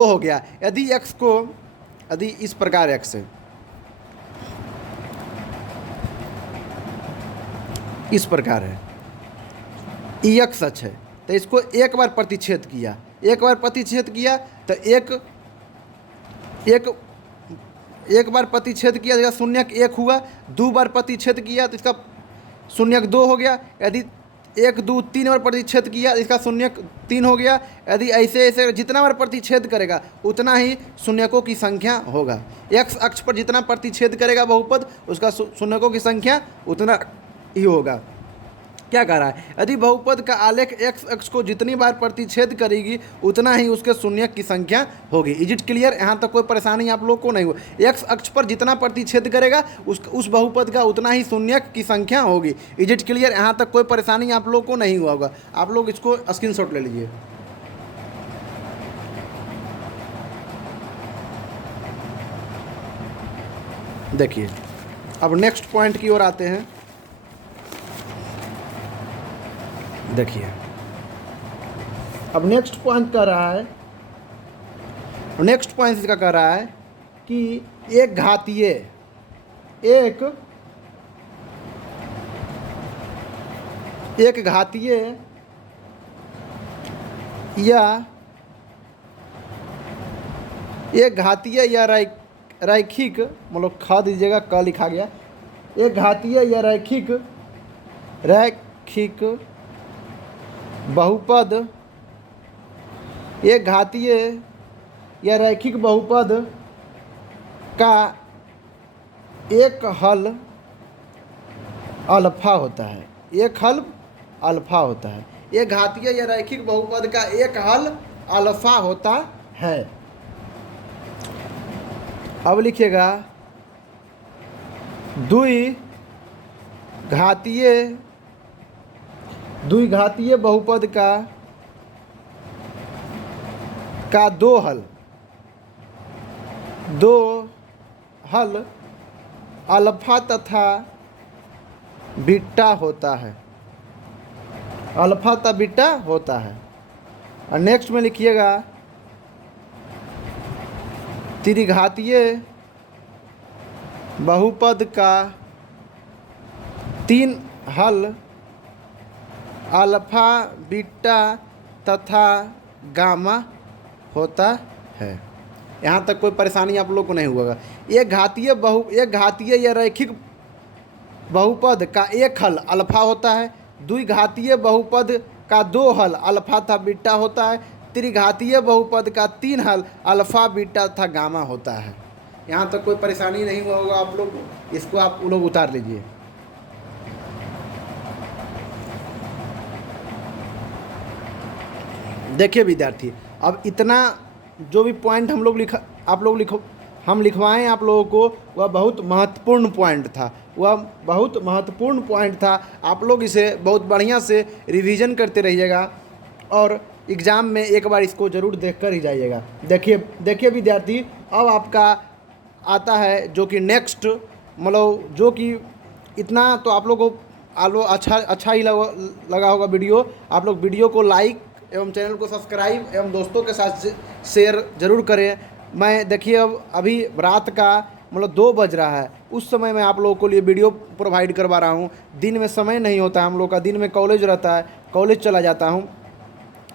हो गया। यदि एक्स को, यदि इस प्रकार एक्स है, इस प्रकार है, ई एक्स सच है, तो इसको एक बार प्रतिच्छेद किया, एक बार प्रतिच्छेद किया तो एक एक बार प्रतिच्छेद किया तो इसका शून्यक एक हुआ, दो बार प्रतिच्छेद किया तो इसका शून्यक दो हो गया, यदि एक दो तीन बार प्रतिच्छेद किया इसका शून्यक तीन हो गया। यदि ऐसे ऐसे जितना बार प्रतिच्छेद करेगा उतना ही शून्यकों की संख्या होगा। एक्स अक्ष पर जितना प्रतिच्छेद करेगा बहुपद उसका शून्यकों की संख्या उतना ही होगा। क्या कह रहा है, यदि बहुपद का आलेख एक्स अक्ष को जितनी बार प्रतिच्छेद करेगी उतना ही उसके शून्यक की संख्या होगी। Is it clear? यहाँ तक कोई परेशानी आप लोग को नहीं हो। एक्स अक्ष पर जितना प्रतिच्छेद करेगा उस बहुपद का उतना ही शून्यक की संख्या होगी। Is it clear? यहाँ तक कोई परेशानी आप लोग को नहीं हुआ होगा। आप लोग इसको स्क्रीनशॉट ले लीजिए। देखिए, अब नेक्स्ट पॉइंट की ओर आते हैं। देखिए, अब नेक्स्ट पॉइंट कह रहा है, नेक्स्ट पॉइंट इसका कह रहा है कि एक घातीय या रैखिक, मतलब खा दीजिएगा, क लिखा गया, एक घातीय या रैखिक बहुपद, एक घातीय या रैखिक बहुपद का एक हल अल्फा होता है। एक हल अल्फा होता है। एक घातीय या रैखिक बहुपद का एक हल अल्फा होता है। अब लिखिएगा, द्विघातीय बहुपद का दो हल अल्फा तथा बीटा होता है। अल्फा तथा बीटा होता है। और नेक्स्ट में लिखिएगा, त्रिघातीय बहुपद का तीन हल अल्फा बीटा तथा गामा होता है। यहाँ तक कोई परेशानी आप लोग को नहीं होगा। एक घातीय या रैखिक बहुपद का एक हल अल्फा होता है। द्विघातीय बहुपद का दो हल अल्फा तथा बीटा होता है। त्रिघातीय बहुपद का तीन हल अल्फा बीटा तथा गामा होता है। यहाँ तक कोई परेशानी नहीं हुआ होगा आप लोग, इसको आप लोग उतार लीजिए। देखिए विद्यार्थी, अब इतना जो भी पॉइंट हम लिखवाएं आप लोगों को, वह बहुत महत्वपूर्ण पॉइंट था। वह बहुत महत्वपूर्ण पॉइंट था। आप लोग इसे बहुत बढ़िया से रिवीजन करते रहिएगा और एग्ज़ाम में एक बार इसको ज़रूर देख कर ही जाइएगा। देखिए विद्यार्थी, अब आपका आता है जो कि नेक्स्ट, मतलब जो कि इतना तो आप लोग को अच्छा ही लगा होगा वीडियो। आप लोग वीडियो को लाइक एवं चैनल को सब्सक्राइब एवं दोस्तों के साथ शेयर ज़रूर करें। मैं देखिए, अब अभी रात का मतलब 2 बज रहा है, उस समय मैं आप लोगों को लिए वीडियो प्रोवाइड करवा रहा हूँ। दिन में समय नहीं होता हम लोग का, दिन में कॉलेज रहता है, कॉलेज चला जाता हूँ।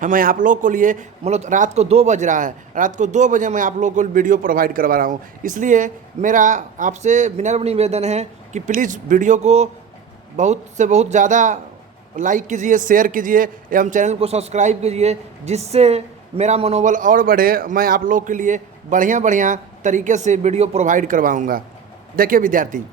मैं आप लोग को लिए मतलब रात को 2 बज रहा है, रात को 2 बजे मैं आप लोगों को वीडियो प्रोवाइड करवा रहा हूँ। इसलिए मेरा आपसे विनम्र निवेदन है कि प्लीज़ वीडियो को बहुत से बहुत ज़्यादा लाइक कीजिए, शेयर कीजिए एवं चैनल को सब्सक्राइब कीजिए, जिससे मेरा मनोबल और बढ़े। मैं आप लोग के लिए बढ़िया तरीके से वीडियो प्रोवाइड करवाऊँगा। देखिए विद्यार्थी,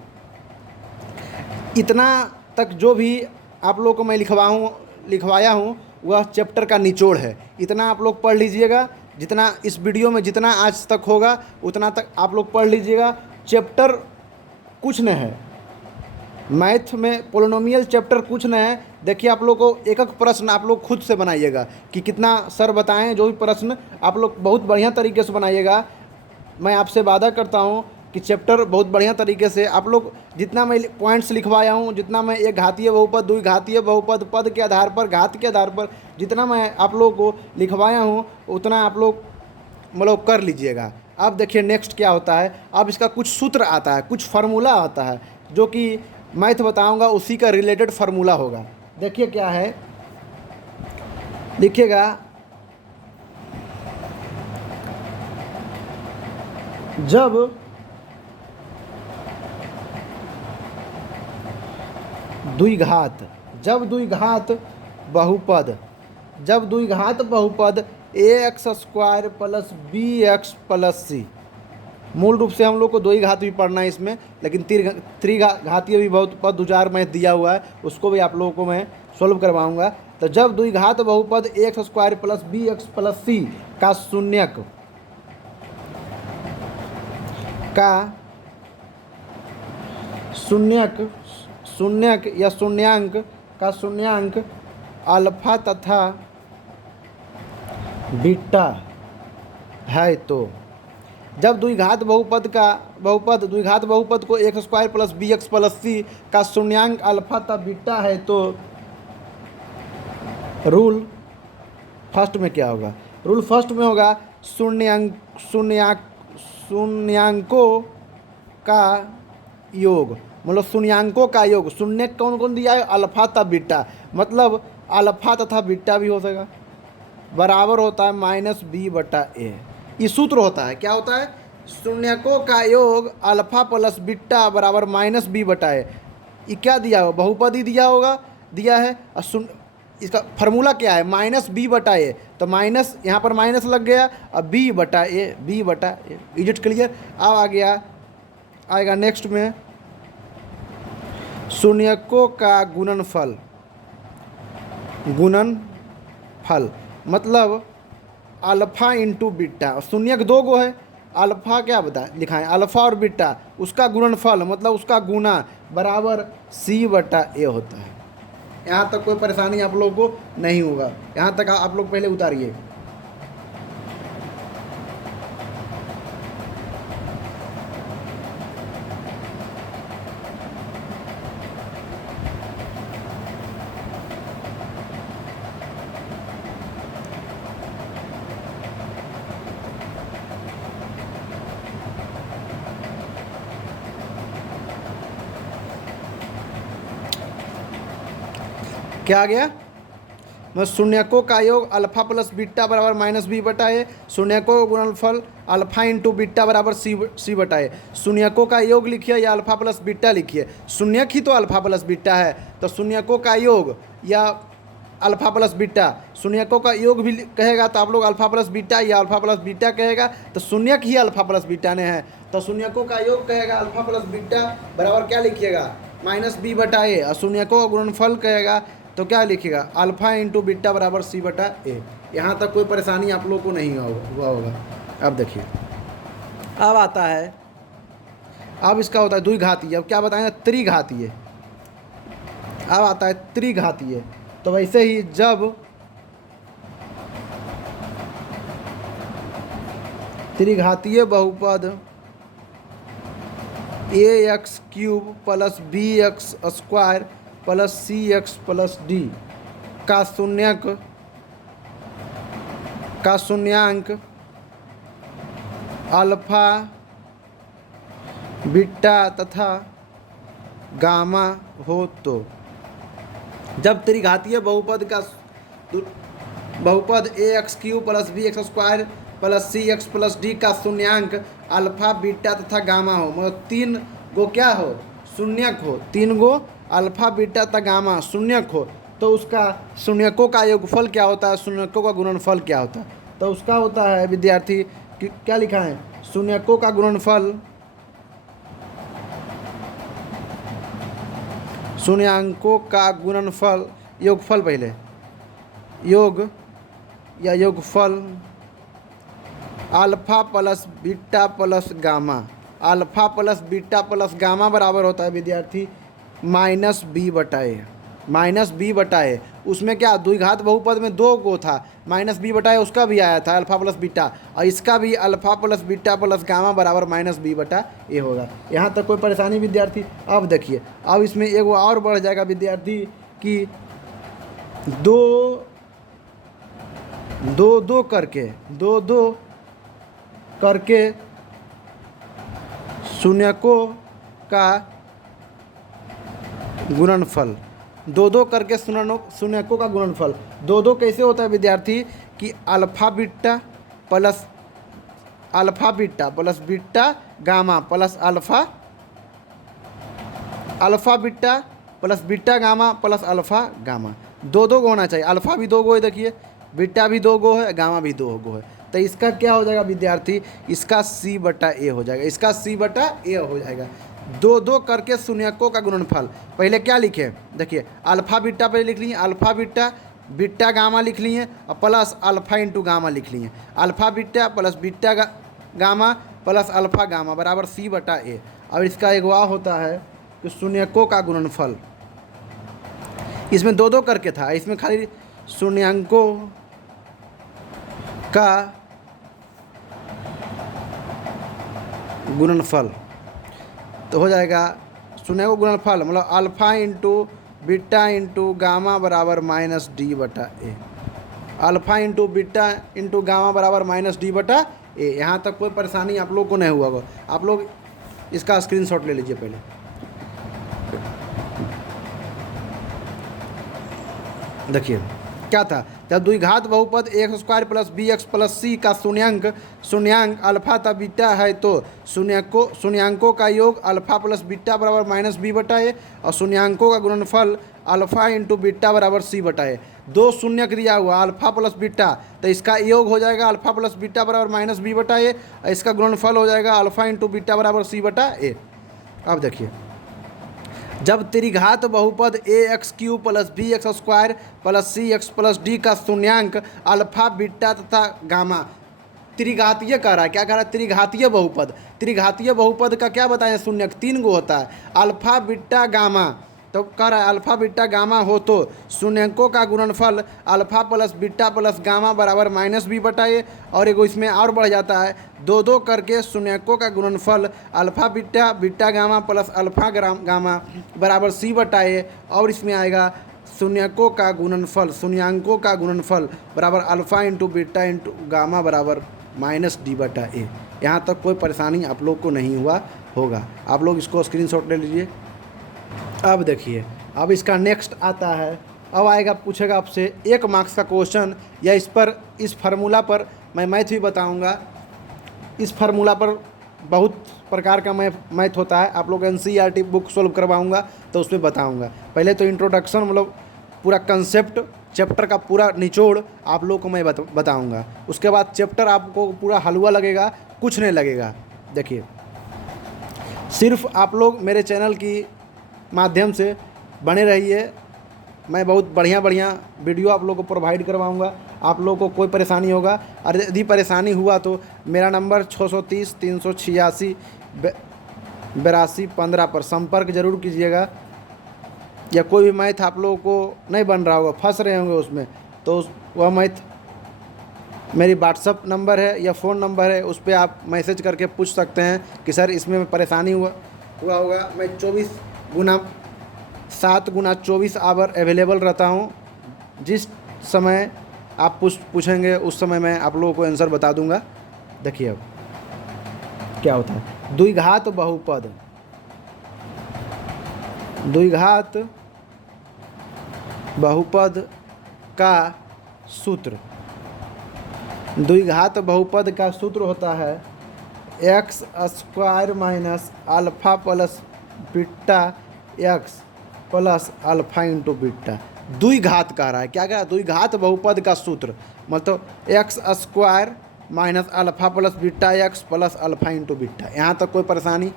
इतना तक जो भी आप लोग को मैं लिखवाया हूँ वह चैप्टर का निचोड़ है। इतना आप लोग पढ़ लीजिएगा, जितना इस वीडियो में जितना आज तक होगा उतना तक आप लोग पढ़ लीजिएगा। चैप्टर कुछ नहीं है, मैथ में पोलिनोमियल चैप्टर कुछ नहीं है। देखिए, आप लोग को एक प्रश्न आप लोग खुद से बनाइएगा कि कितना सर बताएं, जो भी प्रश्न आप लोग बहुत बढ़िया तरीके से बनाइएगा। मैं आपसे वादा करता हूं कि चैप्टर बहुत बढ़िया तरीके से आप लोग, जितना मैं पॉइंट्स लिखवाया हूं, जितना मैं एक घातीय बहुपद, द्विघातीय बहुपद, पद के आधार पर, घात के आधार पर जितना मैं आप लोग को लिखवाया हूं, उतना आप लोग मतलब कर लीजिएगा। अब देखिए नेक्स्ट क्या होता है। अब इसका कुछ सूत्र आता है, कुछ फार्मूला आता है, जो कि मैथ बताऊंगा उसी का रिलेटेड फार्मूला होगा। देखिए क्या है, लिखिएगा। जब द्विघात बहुपद ax square plus B X plus C, मूल रूप से हम लोग को दो ही घात भी पढ़ना है इसमें, लेकिन त्रिघातीय भी बहुपद दो चार मैथ दिया हुआ है, उसको भी आप लोगों को मैं सॉल्व करवाऊंगा। तो जब द्विघात बहुपद X square plus B X plus C का शून्यक या शून्यांक अल्फा तथा बीटा है, तो जब द्विघात बहुपद को X square plus B X plus C का शून्यांक अल्फा तथा बीटा है, तो रूल फर्स्ट में क्या होगा? रूल फर्स्ट में होगा शून्यांकों का योग, मतलब शून्यांकों का योग। शून्य कौन कौन दिया है? अल्फा तथा बीटा, मतलब अल्फा तथा बीटा भी हो सकेगा, बराबर होता है माइनस बी बटा ए। ये सूत्र होता है, क्या होता है? शून्यकों का योग अल्फा प्लस बीटा बराबर माइनस बी बटा ए। ये क्या दिया होगा? बहुपद ही दिया है। और इसका फार्मूला क्या है? माइनस बी बटा ए, तो माइनस यहाँ पर माइनस लग गया, अब बी बटा ए। Is it clear? अब आएगा नेक्स्ट में शून्यकों का गुणनफल, मतलब अल्फा इंटू बीटा। शून्यक दो गो है, अल्फा क्या बता लिखा है? अल्फा और बीटा, उसका गुणनफल मतलब उसका गुना बराबर सी बटा ए होता है। यहाँ तक कोई परेशानी आप लोगों को नहीं होगा, यहाँ तक आप लोग पहले उतारिए। क्या आ गया? मतलब शून्यकों का योग अल्फा प्लस बीटा बराबर माइनस बी बटा ए। शून्यकों का गुणनफल अल्फा इंटू बीटा बराबर सी बटा ए। शून्यकों का योग लिखिए या अल्फा प्लस बीटा लिखिए, शून्यक ही तो अल्फा प्लस बीटा है, तो शून्यकों का योग या अल्फा प्लस बीटा। शून्यकों का योग भी कहेगा तो आप लोग अल्फा प्लस बीटा या अल्फा प्लस बीटा कहेगा, तो शून्यक ही अल्फा प्लस बीटा ने है, तो शून्यकों का योग कहेगा अल्फा प्लस बीटा बराबर क्या लिखिएगा? माइनस बी बटा ए। और शून्यकों का गुणनफल कहेगा तो क्या लिखिएगा? अल्फा इंटू बीटा बराबर सी बटा ए। यहाँ तक कोई परेशानी आप लोगों को नहीं हुआ होगा। अब देखिए, अब आता है, अब इसका होता है द्विघातीय। अब क्या बताएंगे? त्रिघातीय। अब आता है त्रिघातीय। तो वैसे ही जब त्रिघातीय बहुपद A X cube plus B X square plus C X plus D का शून्यांक अल्फा बीटा तथा गामा हो, तो जब त्रिघातीय बहुपद A X cube plus B X square plus C X plus D का शून्यांक अल्फा बीटा तथा गामा हो, मतलब तीन गो क्या हो? शून्यक हो। तीन गो अल्फा बीटा तथा गामा शून्यक हो, तो उसका शून्यकों का योगफल क्या होता है? शून्यकों का गुणनफल क्या होता है? तो उसका होता है विद्यार्थी क्या लिखा है? शून्यकों का गुणनफल, शून्यांकों का गुणनफल, योगफल पहले, योगफल alpha plus beta plus gamma. Alpha plus beta plus gamma बराबर होता है विद्यार्थी माइनस बी बटा ए। उसमें क्या द्विघात बहुपद में दो गो था, माइनस बी बटा ए उसका भी आया था अल्फा प्लस बीटा, और इसका भी alpha plus beta plus gamma बराबर माइनस बी बटा ए होगा। यहाँ तक कोई परेशानी विद्यार्थी? अब देखिए, अब इसमें एक और बढ़ जाएगा विद्यार्थी कि दो करके करके शून्यकों का गुणनफल, दो दो करके शून्यकों का गुणनफल। दो दो कैसे होता है विद्यार्थी कि alpha beta plus beta gamma plus alpha beta plus beta gamma plus alpha gamma, दो दो गो होना चाहिए। अल्फा भी दो गो है, देखिए बीटा भी दो गो है, गामा भी दो गो है। तो इसका क्या हो जाएगा विद्यार्थी, इसका C बटा ए हो जाएगा, इसका C बटा ए हो जाएगा। दो दो करके शून्यकों का गुणनफल, पहले क्या लिखे, देखिए अल्फा बीटा पहले लिख लिए, अल्फा बीटा गामा लिख लिए और प्लस अल्फा इंटू गामा लिख लिए। Alpha beta plus beta gamma plus alpha gamma बराबर C बटा ए। अब इसका एक वाह होता है कि शून्यकों का गुणनफल, इसमें दो दो करके था, इसमें खाली शून्यकों का गुणनफल तो हो जाएगा शून्यकों गुणनफल मतलब alpha into beta into gamma बराबर माइनस डी बटा A. Alpha into beta into gamma बराबर माइनस डी बटा ए। यहाँ तक कोई परेशानी आप लोग को नहीं हुआ होगा। आप लोग इसका स्क्रीनशॉट ले लीजिए पहले। देखिए क्या था, जब द्विघात बहुपद x² plus bx plus c का शून्यांक अल्फा तथा बीटा है तो शून्यांकों का योग अल्फा प्लस बीटा बराबर माइनस बी बटा ए और शून्यांकों का गुणनफल अल्फा इंटू बीटा बराबर c बटा ए। दो शून्य दिया हुआ अल्फा प्लस बीटा, तो इसका योग हो जाएगा अल्फा प्लस बीटा बराबर माइनस बी बटा ए और इसका गुणनफल हो जाएगा अल्फा इंटू बीटा बराबर c बटा ए। अब देखिए, जब त्रिघात बहुपद ax³ plus bx² plus cx plus d का शून्यांक अल्फा बीटा तथा गामा, त्रिघातीय कह रहा है, क्या कह रहा है, त्रिघातीय बहुपद। त्रिघातीय बहुपद का क्या बताएं, शून्यक तीन गो होता है, अल्फा बीटा गामा, तो कह रहा है अल्फा बीटा गामा हो तो शून्यकों का गुणनफल alpha plus beta plus gamma बराबर माइनस बी बटा ए। और एगो इसमें और बढ़ जाता है, दो दो करके शून्यकों का गुणनफल alpha beta gamma plus alpha gamma बराबर c बटा ए। और इसमें आएगा शून्यकों का गुणनफल, शून्यांकों का गुणनफल बराबर alpha into beta into gamma बराबर माइनस डी बटा ए। यहाँ तक कोई परेशानी आप लोग को नहीं हुआ होगा। आप लोग इसको स्क्रीनशॉट ले लीजिए। अब देखिए, अब इसका नेक्स्ट आता है, अब आएगा पूछेगा आपसे 1 मार्क्स का क्वेश्चन, या इस फार्मूला पर मैं मैथ भी बताऊंगा। इस फार्मूला पर बहुत प्रकार का मैथ होता है, आप लोग NCERT बुक सोल्व करवाऊंगा तो उसमें बताऊंगा। पहले तो इंट्रोडक्शन मतलब पूरा कंसेप्ट चैप्टर का पूरा निचोड़ आप लोग को मैं बताऊंगा। उसके बाद चैप्टर आपको पूरा हलवा लगेगा, कुछ नहीं लगेगा। देखिए, सिर्फ आप लोग मेरे चैनल की माध्यम से बने रहिए, मैं बहुत बढ़िया वीडियो आप लोगों को प्रोवाइड करवाऊंगा। आप लोगों को कोई परेशानी होगा और यदि परेशानी हुआ तो मेरा नंबर 630 386 82 15 पर संपर्क जरूर कीजिएगा। या कोई भी मैथ आप लोगों को नहीं बन रहा होगा, फंस रहे होंगे उसमें, तो वह मैथ मेरी व्हाट्सअप नंबर है या फ़ोन नंबर है, उस पर आप मैसेज करके पूछ सकते हैं कि सर इसमें परेशानी हुआ होगा। मैं 7x24 आवर अवेलेबल रहता हूँ। जिस समय आप पूछेंगे उस समय मैं आप लोगों को आंसर बता दूंगा। देखिए अब क्या होता है, द्विघात बहुपद का सूत्र। द्विघात बहुपद का सूत्र होता है x² minus alpha plus beta x plus alpha into beta. द्विघात कह रहा है, क्या कह रहा है, द्विघात बहुपद का सूत्र मतलब x² minus alpha plus beta x plus alpha into beta. यहाँ तक कोई परेशानी,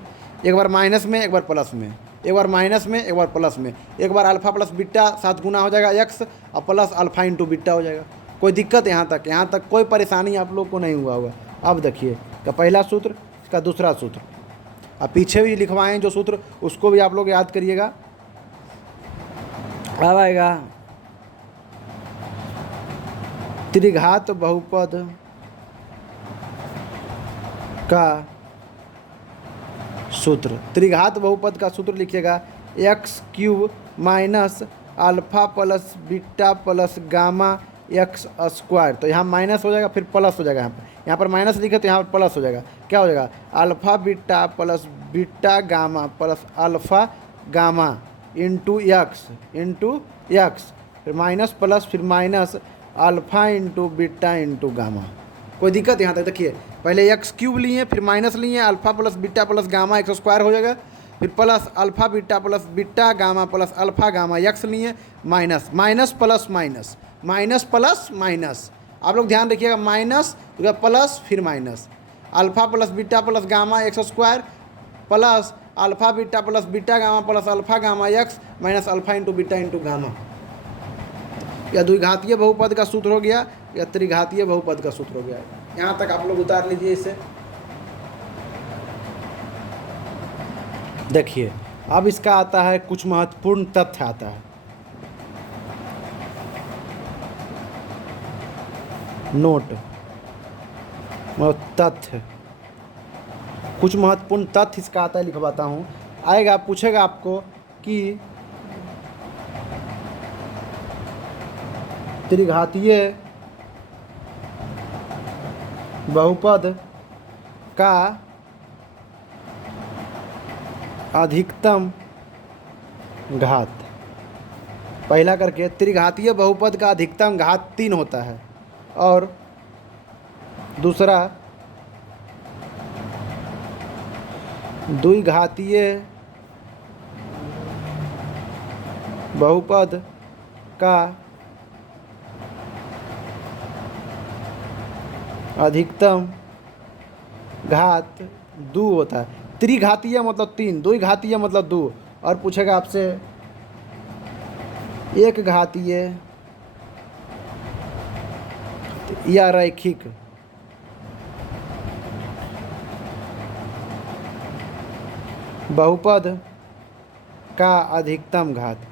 एक बार माइनस में एक बार प्लस में, एक बार माइनस में एक बार प्लस में, एक बार अल्फा प्लस बीटा 7 गुना हो जाएगा x और प्लस अल्फा इंटू बीटा हो जाएगा। कोई दिक्कत यहाँ तक कोई परेशानी आप लोग को नहीं हुआ होगा। अब देखिए का पहला सूत्र, इसका दूसरा सूत्र, अब पीछे भी लिखवाएं जो सूत्र उसको भी आप लोग याद करिएगा। अब आएगा त्रिघात बहुपद का सूत्र। त्रिघात बहुपद का सूत्र लिखिएगा x³ minus alpha plus beta plus gamma X square, तो यहाँ माइनस हो जाएगा फिर प्लस हो जाएगा। यहाँ पर माइनस लिखे तो यहाँ पर प्लस हो जाएगा। क्या हो जाएगा? Alpha beta plus beta gamma plus alpha gamma into x, फिर माइनस प्लस फिर minus alpha into beta into gamma. कोई दिक्कत यहाँ तक? देखिए पहले एक्स क्यूब लिए फिर माइनस लिए, alpha plus beta plus gamma X square हो जाएगा, फिर plus alpha beta plus beta gamma plus alpha gamma X लिए, minus minus plus minus minus plus minus. आप लोग ध्यान रखिएगा, माइनस प्लस फिर minus alpha plus beta plus gamma X square plus alpha beta plus beta gamma plus alpha gamma X minus alpha into beta into gamma. या द्विघातीय बहुपद का सूत्र हो गया या त्रिघातीय बहुपद का सूत्र हो गया। यहाँ तक आप लोग उतार लीजिए इसे। देखिए अब इसका आता है कुछ महत्वपूर्ण तथ्य आता है। नोट तथ्य, कुछ महत्वपूर्ण तथ्य इसका आता है, लिखवाता हूँ। आएगा पूछेगा आपको कि त्रिघातीय बहुपद का अधिकतम घात। पहला करके, त्रिघातीय बहुपद का अधिकतम घात 3 होता है, और दूसरा द्विघातीय बहुपद का अधिकतम घात 2 होता है। त्रिघातीय मतलब 3, द्विघातीय मतलब 2, और पूछेगा आपसे एक घातीय या रैखिक बहुपद का अधिकतम घात।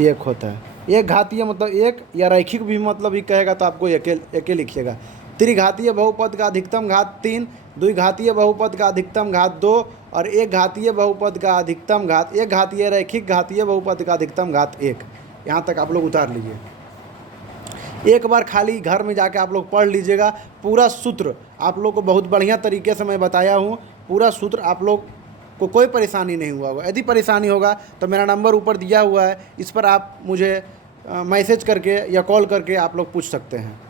एक होता है। एक घातीय मतलब एक, या रैखिक भी मतलब भी कहेगा तो आपको एक लिखिएगा। त्रिघातीय बहुपद का अधिकतम घात 3, द्विघातीय बहुपद का अधिकतम घात 2, और एक घातीय बहुपद का अधिकतम घात, एक घातीय रैखिक घातीय बहुपद का अधिकतम घात 1। यहाँ तक आप लोग उतार लीजिए। एक बार खाली घर में जाके आप लोग पढ़ लीजिएगा। पूरा सूत्र आप लोग को बहुत बढ़िया तरीके से मैं बताया हूँ। पूरा सूत्र आप लोग को कोई परेशानी नहीं हुआ होगा। यदि परेशानी होगा तो मेरा नंबर ऊपर दिया हुआ है, इस पर आप मुझे मैसेज करके या कॉल करके आप लोग पूछ सकते हैं।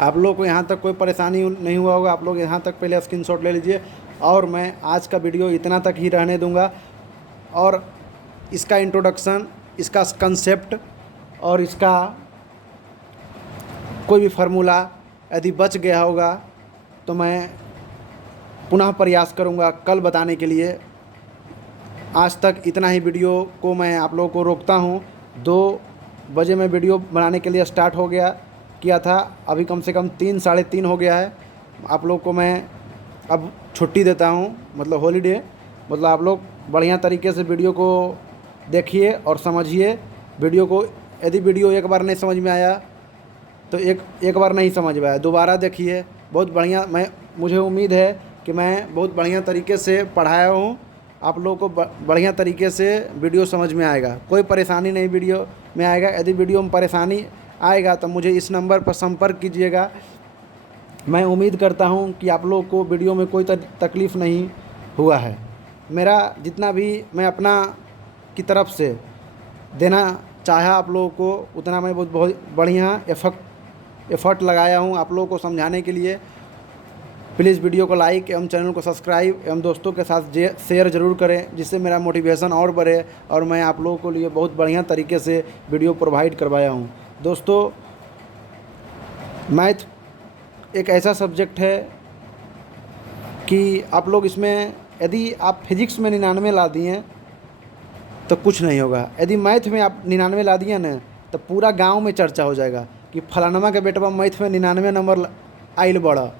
आप लोग को यहाँ तक कोई परेशानी नहीं हुआ होगा। आप लोग यहाँ तक पहले स्क्रीनशॉट ले लीजिए। और मैं आज का वीडियो इतना तक ही रहने दूँगा, और इसका इंट्रोडक्शन, इसका कंसेप्ट और इसका कोई भी फार्मूला यदि बच गया होगा तो मैं पुनः प्रयास करूंगा कल बताने के लिए। आज तक इतना ही वीडियो को मैं आप लोगों को रोकता हूं। 2 बजे मैं वीडियो बनाने के लिए स्टार्ट किया था, अभी कम से कम 3 साढ़े 3 हो गया है। आप लोग को मैं अब छुट्टी देता हूं, मतलब हॉलीडे। मतलब आप लोग बढ़िया तरीके से वीडियो को देखिए और समझिए वीडियो को। यदि वीडियो एक बार नहीं समझ में आया तो एक बार नहीं समझ में आया, दोबारा देखिए। बहुत बढ़िया, मुझे उम्मीद है कि मैं बहुत बढ़िया तरीके से पढ़ाया हूँ। आप लोगों को बढ़िया तरीके से वीडियो समझ में आएगा, कोई परेशानी नहीं वीडियो में आएगा। यदि वीडियो में परेशानी आएगा तो मुझे इस नंबर पर संपर्क कीजिएगा। मैं उम्मीद करता हूँ कि आप लोगों को वीडियो में कोई तकलीफ़ नहीं हुआ है। मेरा जितना भी मैं अपना की तरफ से देना चाहा आप लोगों को, उतना मैं बहुत बढ़िया एफर्ट लगाया हूँ आप लोगों को समझाने के लिए। प्लीज़ वीडियो को लाइक एवं चैनल को सब्सक्राइब एवं दोस्तों के साथ शेयर ज़रूर करें, जिससे मेरा मोटिवेशन और बढ़े और मैं आप लोगों के लिए बहुत बढ़िया तरीके से वीडियो प्रोवाइड करवाया हूँ। दोस्तों, मैथ एक ऐसा सब्जेक्ट है कि आप लोग इसमें, यदि आप फिजिक्स में 99 ला दिए तो कुछ नहीं होगा। यदि मैथ में आप 99 ला दिए ना तो पूरा गांव में चर्चा हो जाएगा कि फलानमा के बेटवा मैथ में 99 नंबर आइल बड़ा।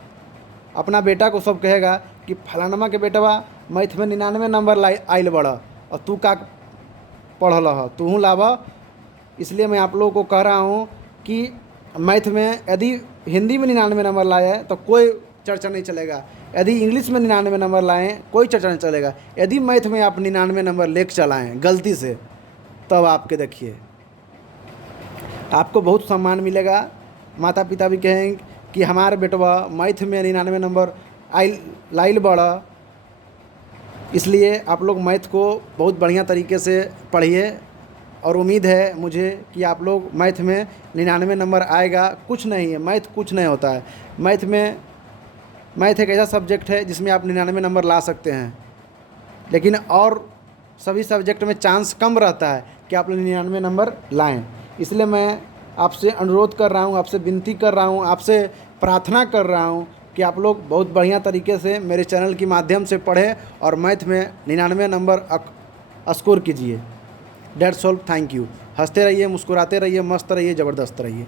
अपना बेटा को सब कहेगा कि फलानमा के बेटवा मैथ में 99 नंबर आइल बड़ा, और तू का पढ़ल ह, तू लावा। इसलिए मैं आप लोगों को कह रहा हूँ कि मैथ में यदि हिंदी में 99 नंबर लाए तो कोई चर्चा नहीं चलेगा। यदि इंग्लिश में 99 नंबर लाएँ कोई चर्चा नहीं चलेगा। यदि मैथ में आप 99 नंबर लेके चलाएँ गलती से तब आपके देखिए आपको बहुत सम्मान मिलेगा। माता पिता भी कहेंगे कि हमारे बेटवा मैथ में 99 नंबर लाइल बड़ा। इसलिए आप लोग मैथ को बहुत बढ़िया तरीके से पढ़िए और उम्मीद है मुझे कि आप लोग मैथ में 99 नंबर आएगा। कुछ नहीं है, मैथ कुछ नहीं होता है। मैथ एक ऐसा सब्जेक्ट है जिसमें आप 99 नंबर ला सकते हैं, लेकिन और सभी सब्जेक्ट में चांस कम रहता है कि आप लोग 99 नंबर लाएं। इसलिए मैं आपसे अनुरोध कर रहा हूं, आपसे विनती कर रहा हूं, आपसे प्रार्थना कर रहा हूं कि आप लोग बहुत बढ़िया तरीके से मेरे चैनल के माध्यम से पढ़ें और मैथ में 99 नंबर स्कोर कीजिए। That's all, thank you. हंसते रहिए, मुस्कुराते रहिए, मस्त रहिए, ज़बरदस्त रहिए।